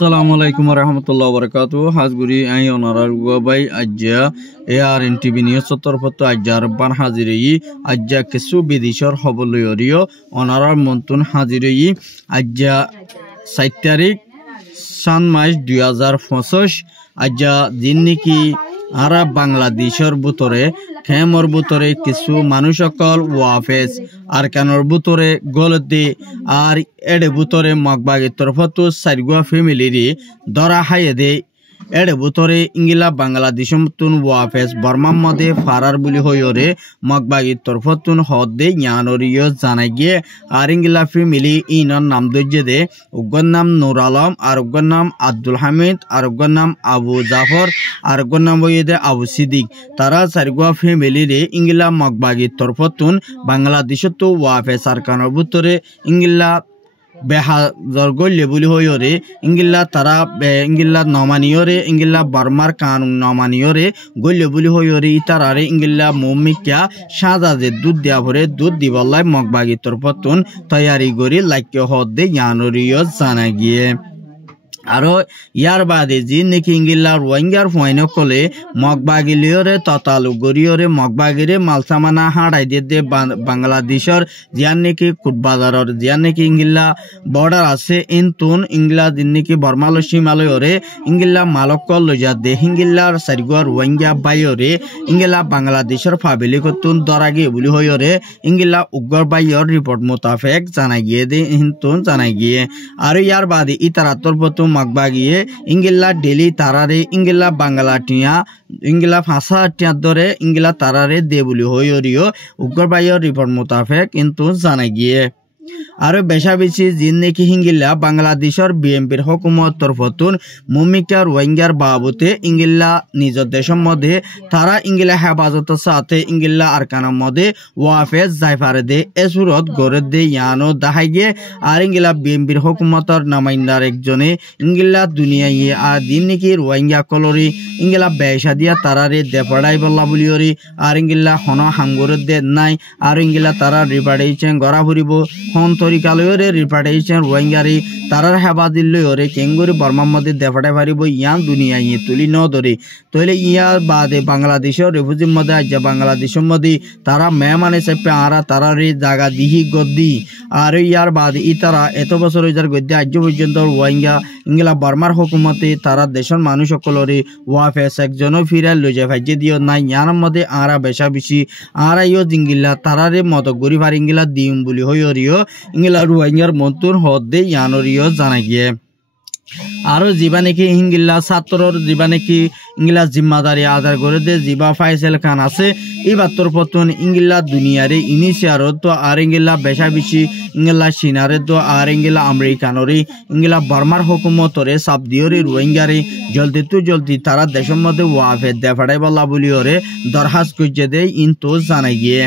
Assalamualaikum warahmatullahi wabarakatuh. Hasguri ai onarar gobai ajja ARN TV news তরফতো আজ্জার বান হাজিরেই আজ্জা কিছু বিদেশর হবলয়রিও ওনারার মন্তন হাজিরেই আজ্জা 7 তারিখ সান মাস 2025 আজ্জা দিন নাকি আরা বাংলাদেশের ভিতরে খেমর ভিতরে কিছু মানুষ সকল ওয়াফেস আর কানোর ভিতরে গলদে আর এডে ভিতরে মগবাগের তরফতো সাইগুয়া ফ্যামিলিরি দরা হাইয়ে দে এডে ভিতরে ইংলা বাংলাদেশ মতন ওয়াফেস বর্মার মধ্যে ফারার বলি হইরে মগবাগের তরফতুন হদে জ্ঞানরিয় জানাই গিয়ে আর ইংলা ফ্যামিলি ইনর নাম দর্জে দে উগ্র নাম নুর আলম আর উগ্র নাম আব্দুল হামিদ আর উগ্র নাম আবু জাফর আর উগ্র নাম বইয়ে আবু সিদ্দিক তারা সারগুয়া ফ্যামিলিরে ইংলা মগবাগের তরফতুন বাংলাদেশত তো ওয়াফেস আর কানোর ভিতরে ইংলা বেহাজর গল্লে বলি হইরে ইংলা তারা ইংলা নমানিয়রে ইংলা বর্মার কানুন নমানিয়রে গল্লে বলি হইরে ইতারারে ইংলা মমিকা সাজাজে দুধ দেয়া ভরে দুধ দিবল্লাই মগবাগি তরফতুন তৈয়ারি করি লাক্য হদে জ্ঞানরিয় জানা গিয়ে আরো ইয়ার বাদে যে নাকি ইংলা রোহিঙ্গার ফয়ন কলে মগবাগিলিয়রে ততালু গরিয়রে মগবাগিরে মালসামানা হাড়াই দিয়ে বাংলাদেশের জিয়ান নাকি কুটবাজারের জিয়ান নাকি ইংলা বর্ডার আছে ইনতুন ইংলা দিন নাকি বর্মালো সীমালয়রে ইংলা মালকল লইয়া দে হিংলার সারিগুয়া রোহিঙ্গা বাইরে ইংলা বাংলাদেশের ফাবিলি কতুন দরাগে বলি হইরে ইংলা উগ্র বাইর রিপোর্ট মোতাবেক জানাই গিয়ে দে ইনতুন জানাই গিয়ে আর ইয়ার বাদে ইতারাতর প্রথম মগবাগিয়ে ইংলা ডেলি তারারে ইংলা বাংলা টিয়া ইংলা ভাষা টিয়া ধরে ইংলা তারারে দে বলি হইরিও উগ্র বাইর রিপোর্ট মোতাবেক কিন্তু জানাই গিয়ে আরো বেশা বেশি জিন নাকি হিংলা বাংলাদেশের বিএনপির হুকুমত তরফতুন মুমিকা রোহিঙ্গার বাবুতে ইংলা নিজ দেশের মধ্যে তারা ইংলা হেফাজতের সাথে ইংলা আরকানের মধ্যে ওয়াফেজ জাইফারে দে এসুরত গড়ে দে ইয়ানো দাহাই গিয়ে আর ইংলা বিএনপির হুকুমতর নামাইন্দার একজনে ইংলা দুনিয়ায় আর দিন নাকি রোহিঙ্গা কলরি ইংলা বেশা দিয়া তারারে দেপড়াই বল্লা বলিয়রি আর ইংলা হন হাঙ্গুর দে নাই আর ইংলা তারা রিপার্টেশন গড়া ফুরিব হন তরিকালয়রে রিপার্টেশন রোহিঙ্গারি তারার হেফাজতলয়রে কেঙ্গুরি বর্মার মধ্যে দেফাটাই পারিব ইয়ান দুনিয়ায় তুলি ন ধরে তইলে ইয়ার বাদে বাংলাদেশের রেফিউজির মধ্যে আজ বাংলাদেশের মধ্যে তারা মেহমানে চেপে আরা তারারে জায়গা দিহি গদ্দি আর ইয়ার বাদে ই তারা এত বছর যার গদ্দি আজ পর্যন্ত রোহিঙ্গা ইংলা বর্মার হুকুমতে তারা দেশের মানুষ সকলরে ওয়াফেস একজনও ফিরাল লই যায় ভাইজে দিও নাই ইয়ার মধ্যে আরা বেশা বেশি আরা ইয় জিঙ্গিল্লা তারারে মত গরি ভার ইংলা দিম বলি হইরিও ইংলা রোহিঙ্গার মন্তর হদে ইয়ানরিও জানা গিয়ে আরো জীবা নাকি ইংলা ছাত্রর জীবা নাকি ইংলা জিম্মাদারি আদার করে দে জীবা ফাইসেল খান আছে এবার তোর পতন ইংলা দুনিয়ারে ইনিশিয়ার তো আর ইংলা বেশা বেশি ইংলা চীনারে তো আর ইংলা আমেরিকানরে ইংলা বর্মার হুকুমতরে সাপ দিওরে রোহিঙ্গারে জলদি তো জলদি তারা দেশের মধ্যে ওয়াফে দেফাড়াই বলা বলিওরে দরখাস্ত করছে দে ইনতো জানাই গিয়ে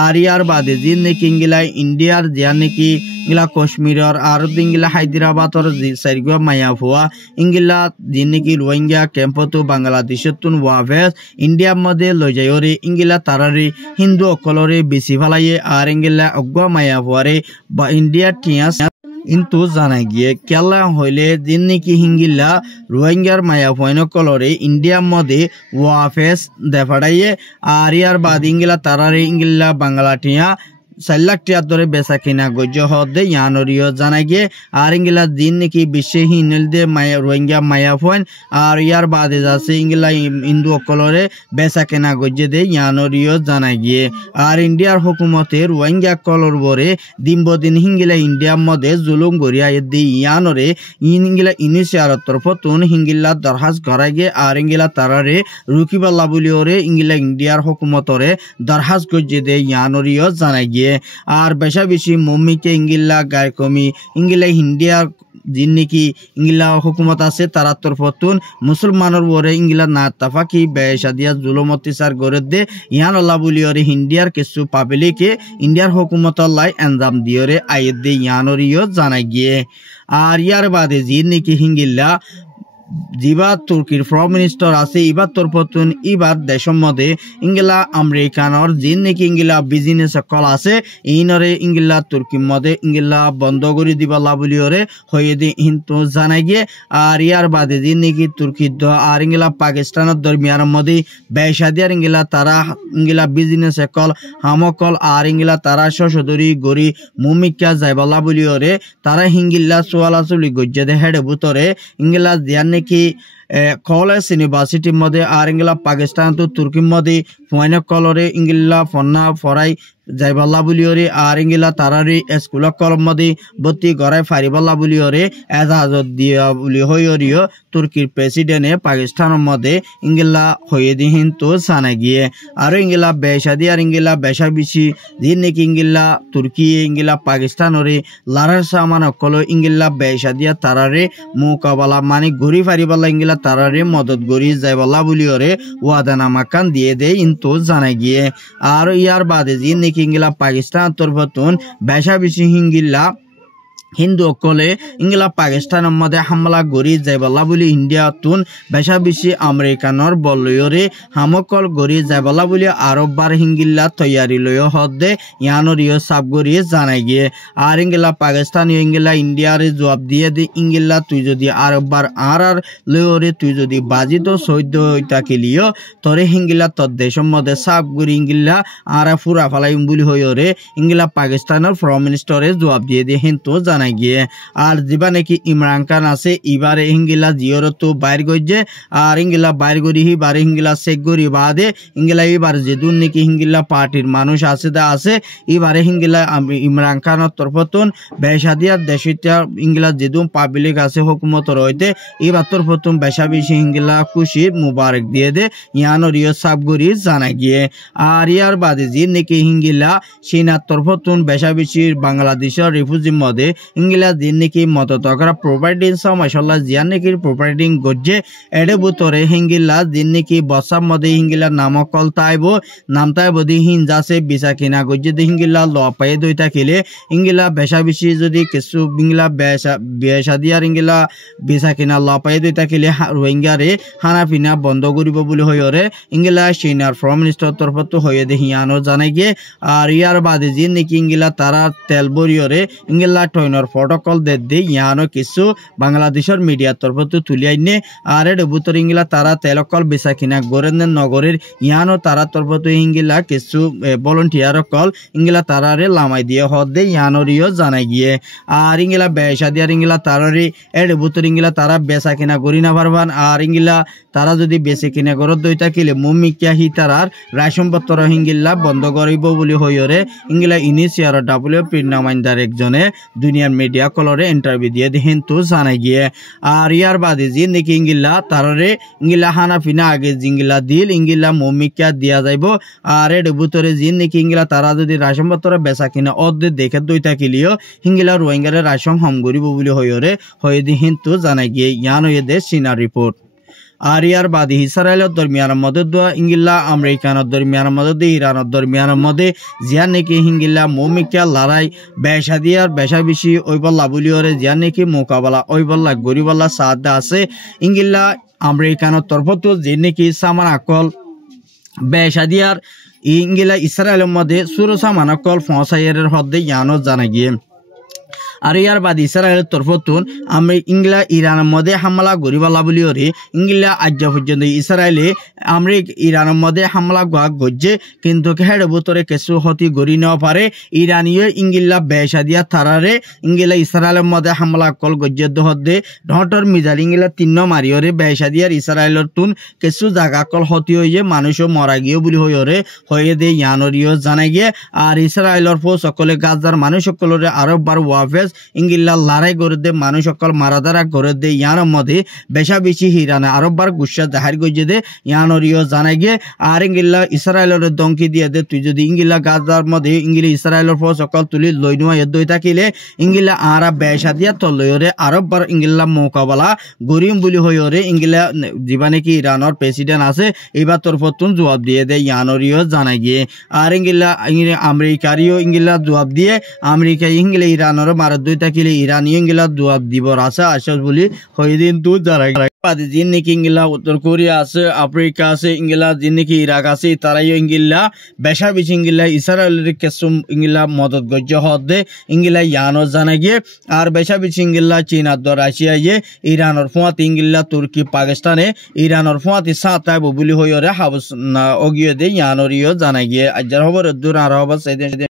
আর ইয়ার বাদে যে নাকি ইংলা ইন্ডিয়ার যে নাকি ইংলা কাশ্মীরের আর ইংলা হায়দ্রাবাদর সাইগুয়া মায়াফুয়া ইংলা যে নাকি রোহিঙ্গা ক্যাম্পতো বাংলাদেশের তুন ওয়াফেস ইন্ডিয়ার মধ্যে লই যায়রে ইংলা তারারে হিন্দু অকলরে বেশি ফেলাইয়ে আর ইংলা অগুয়া মায়াফুয়ারে বা ইন্ডিয়ার টিয়াস কিন্তু জানাই গিয়ে কেলা হইলে দিন নাকি হিঙ্গিল্লা রোহিঙ্গার মায়া ফয়ন কলরে ইন্ডিয়ার মধ্যে ওয়াফেস দেফাড়াইয়ে আর ইয়ার বাদ ইংলা তারারে ইংলা বাংলা টিয়া 4 লাখ টাকা ধরে বেচা কিনা গজ্য হদে ইয়ানরিও জানাই গিয়ে আর ইংলা দিন নাকি বিশ্বে হিনল দে মায়া রোহিঙ্গা মায়া ফয়ন আর ইয়ার বাদে যাচ্ছে ইংলা হিন্দু অকলরে বেচা কিনা গজ্য দে ইয়ানরিও জানাই গিয়ে আর ইন্ডিয়ার হুকুমতে রোহিঙ্গা কলর বরে দিন হিংগিলা ইন্ডিয়ার মধ্যে জুলুম গড়িয়া দি ইয়ানরে ইংলা ইনিশিয়ার তরফতুন হিংগিলা দরখাস্ত করাই গিয়ে আর ইংলা তারারে রুকিবাল্লা বলিওরে ইংলা ইন্ডিয়ার হুকুমতরে দরখাস্ত গজ্য দে ইয়ানরিও জানাই গিয়ে আর বেশা বেশি মম্মিকে ইংলা গায় কমি ইংলা ইন্ডিয়ার যিন নাকি ইংলা হুকুমত আছে তারা তরফতুন মুসলমানের বরে ইংলা না তাফাকি বেশা দিয়া জুলুম অত্যাচার গড়ে দে ইয়ান আল্লাহ বলিওরে ইন্ডিয়ার কিছু পাবলিকে ইন্ডিয়ার হুকুমত লাই এনজাম দিওরে আইয়ে দে ইয়ানরিও জানাই গিয়ে আর ইয়ার বাদে যিন নাকি হিংগিল্লা জিবা তুর্কির ফরেন মিনিস্টার আছে ইবার তরফতুন ইবার দেশের মধ্যে ইংলা আমেরিকানর যিন নাকি ইংলা বিজনেস কল আছে ইনরে ইংলা তুর্কির মধ্যে ইংলা বন্ধ করে দিবালা বলি ওরে হয়ে দি কিন্তু জানাই গিয়ে আর ইয়ার বাদে যিন নাকি তুর্কির আর ইংলা পাকিস্তানের দরমিয়ার মধ্যে বেসাদিয়ার ইংলা তারা ইংলা বিজনেস কল হামকল আর ইংলা তারা সশদরি গরি মুমিকা যাইবালা বলি ওরে তারা হিঙ্গিল্লা সোয়ালা চুলি গজ্জে হেডে বুতরে ইংলা দিয়ার নাকি কলেজ ইউনিভার্সিটির মধ্যে আর ইংলা পাকিস্তান তো তুর্কির মধ্যে ফয়না কলরে ইংলা ফন্না ফরাই যাইবাল্লা বলিওরে আর ইংলা তারারি স্কুল কলম মধ্যে ভর্তি গড়াই ফারিবাল্লা বলিওরে এজাজত দিয়া বলি হইরিও তুর্কির প্রেসিডেন্টে পাকিস্তানের মধ্যে ইংলা হয়ে দিহিন তো সানা গিয়ে আর ইংলা বেসাদি আর ইংলা বেসা বেশি দিন নাকি ইংলা তুর্কি ইংলা পাকিস্তানরে লারার সামান অকল ইংলা বেসাদিয়া তারারে মোকাবেলা মানে ঘুরি ফারিবাল্লা ইংলা তারারে মদত গড়ি যাইবাল্লা বলিওরে ওয়াদানামা কান দিয়ে দেয় কিন্তু জানা গিয়ে আর ইয়ার বাদে দিন নাকি ইংলা পাকিস্তান তরফতুন বেসা বেশি হিঙ্গিল্লা হিন্দু অকলে ইংলা পাকিস্তানের মধ্যে হামলা গড়ি যাইবালা বলি ইন্ডিয়া তুন বেসা বেশি আমেরিকানর বলয়রে হামকল গড়ি যাইবালা বলি আরববার হিঙ্গিল্লা তৈয়ারি লয় হদে ইয়ানরিও সাব গড়িয়ে জানাই গিয়ে আর ইংলা পাকিস্তানীয় ইংলা ইন্ডিয়ারে জবাব দিয়ে দি ইংলা তুই যদি আরববার আর লয়রে তুই যদি বাজি তো সৈদ্য হইতাকিলিও তরে হিঙ্গিলা তোর দেশের মধ্যে সাব গড়ি ইংলা আর ফুরা ফালাই বলি হইরে ইংলা পাকিস্তানের ফরেন মিনিস্টারে জবাব দিয়ে দিয়ে হিন্তু জানাই গিয়ে আর যিবা নাকি ইমরান খান আছে এবারে হিঙ্গিলা জিওর তো বাইর গইছে আর ইংলা বাইর গরি হি বারে হিঙ্গিলা চেক গরি বাদে ইংলা এবার যেদুন নাকি হিঙ্গিলা পার্টির মানুষ আছে দা আছে এবারে হিঙ্গিলা ইমরান খানের তরফতুন বেসাদিয়ার দেশিতা ইংলা যেদুন পাবলিক আছে হুকুমতর হইতে এবার তরফতুন বেসা বেশি হিঙ্গিলা খুশি মুবারক দিয়ে দে ইয়ানরিও সাব গরি জানা গিয়ে আর ইয়ার বাদে যে নাকি হিঙ্গিলা সেনার তরফতুন বেসা বেশি বাংলাদেশের রিফিউজির মধ্যে ইংলা দিন নাকি মততকরা প্রপার্টি মাশাআল্লাহ জিয়ান নাকি প্রপার্টি গজ্জে এডে বুতরে হিঙ্গিলা দিন নাকি বসার মধ্যে হিঙ্গিলা নামকল তাইব নাম তাইব দি হিনজাসে বিসা কিনা গজ্জে দি হিঙ্গিলা ল পায়ে দইতা খেলে ইংলা বেসা বেশি যদি কিছু ইংলা বেসা দিয়ার ইংলা বিসা কিনা ল পায়ে দইতা খেলে রোহিঙ্গারে হানা পিনা বন্ধ করিব বলে হইরে ইংলা সেনার ফরেন মিনিস্টার তরফত হয়ে দে হিয়ানো জানাই গিয়ে আর ইয়ার বাদে যে নাকি ইংলা তারা তেল বরিয়রে ইংলা টয়নর প্রটোকল দে ইয়ানো কিছু বাংলাদেশের মিডিয়ার তরফত তুলি আইনে আর এর বুতর ইংলা তারা তেলকল বেসা কিনা গরেন নগরের ইয়ানো তারা তরফত ইংলা কিছু ভলান্টিয়ার কল ইংলা তারারে লামাই দিয়ে হদ দে ইয়ানোরিও জানাই গিয়ে আর ইংলা বেসা দিয়ার ইংলা তারারে এর বুতর ইংলা তারা বেসা কিনা গরি না পারবান আর ইংলা তারা যদি বেসে কিনা গরত দইতা কিলে মুমিকিয়া হি তারার রাশনপত্র হিঙ্গিল্লা বন্ধ করিব বলে হইরে ইংলা ইনিশিয়ার ডাব্লিউপি নামাইন্দার একজনে দুনিয়ার মিডিয়া কলরে ইন্টারভিউ দিয়ে দেখেন তো জানাই গিয়ে আর ইয়ার বাদে যে নাকি ইংলা তারারে ইংলা হানা ফিনা আগে জিঙ্গিলা দিল ইংলা মুমিকিয়া দিয়া যাইব আর এর ভিতরে যে নাকি ইংলা তারা যদি রাশনপত্র বেচা কিনা অর্ধে দেখে দইতা কিলিও হিঙ্গিলা রোহিঙ্গারে রাশন হম করিব বলে হইরে হয়ে দেখেন তো জানাই গিয়ে ইয়ান হয়ে দে সিনা রিপোর্ট আর ইয়ার বাদে ইসরায়েলের দরমিয়ানের মধ্যে দোয়া ইংলা আমেরিকানের দরমিয়ানের মধ্যে ইরানের দরমিয়ানের মধ্যে জিয়া নাকি হিঙ্গিলা মৌমিকা লড়াই বেসা দিয়ার বেসা বেশি ওইবল্লা বলিওরে জিয়া নাকি মোকাবেলা ওইবল্লা গরিবল্লা সাহায্য আছে ইংলা আমেরিকানের তরফত যে নাকি সামান আকল বেসা দিয়ার ইংলা ইসরায়েলের মধ্যে সুরো সামান আকল ফসাইয়ের হদ্দে ইয়ানো জানা গিয়ে আর ইয়ার বাদ ইসরায়েলের তরফতুন আমি ইংলা ইরানের মধ্যে হামলা গরিবাল্লা বলিওরে ইংলা আজ পর্যন্ত ইসরায়েলে ইরানের মধ্যে হামলা গজ্জে কিন্তু হেড বুতরে কিছু হতি গড়ি নেওয়া পারে ইরানীয় ইংলা বেসা দিয়া তারারে ইংলা ইসরায়েলের মধ্যে হামলা কল গজ্জে দহদে ঢটর মিজার ইংলা তিন্ন মারিওরে বেসা দিয়ার ইসরায়েলের তুন কিছু জায়গা কল হতি হয়ে মানুষও মরা গিয়ে বলি হয়ে দে ইয়ানরিও জানাই গিয়ে আর ইসরায়েলের ফো সকলে গাজার মানুষ সকলের আরব বার ওয়াফেজ ইংলা লড়াই করে দে মানুষ সকল মারাদারা করে দে ইয়ার মধ্যে বেশা বেশি হিরানে আরববার গুসা জাহার গজে দে ইয়ানরিও জানাই গিয়ে আর ইংলা ইসরায়েলের দমকি দিয়ে দে তুই যদি ইংলা গাজার মধ্যে ইংলি ইসরায়েলের ফো সকল তুলি লই নোয়া দই থাকিলে ইংলা আরা বেশা দিয়া তলয়রে আরববার ইংলা মোকাবেলা গরিম বলি হইরে ইংলা জীবানে কি ইরানের প্রেসিডেন্ট আছে এবার তরফতুন জবাব দিয়ে দে ইয়ানরিও জানাই গিয়ে আর ইংলা আমেরিকারিও ইংলা জবাব দিয়ে আমেরিকা ইংলা ইরানের মারা দুই থাকিলে ইরান ইংলা জবাব দিবর আছে আসল বলি হইদিন তু যারা জিন নাকি ইংলা উত্তর কোরিয়া আছে আফ্রিকা আছে ইংলা জিন নাকি ইরাক আছে তারাইও ইংলা বেশা বেশি ইংলা ইসরায়েলের কেসুম ইংলা মদত গজ্য হদে ইংলা ইয়ানো জানা গিয়ে আর বেশা বেশি ইংলা চীন আর রাশিয়া ইয়ে ইরানের ফুয়াত ইংলা তুর্কি পাকিস্তানে ইরানের ফুয়াতি সাতাই বলি হইরে হাবস অগিয়ে দে ইয়ানোরিও জানা গিয়ে আজার খবর দূর আর হবার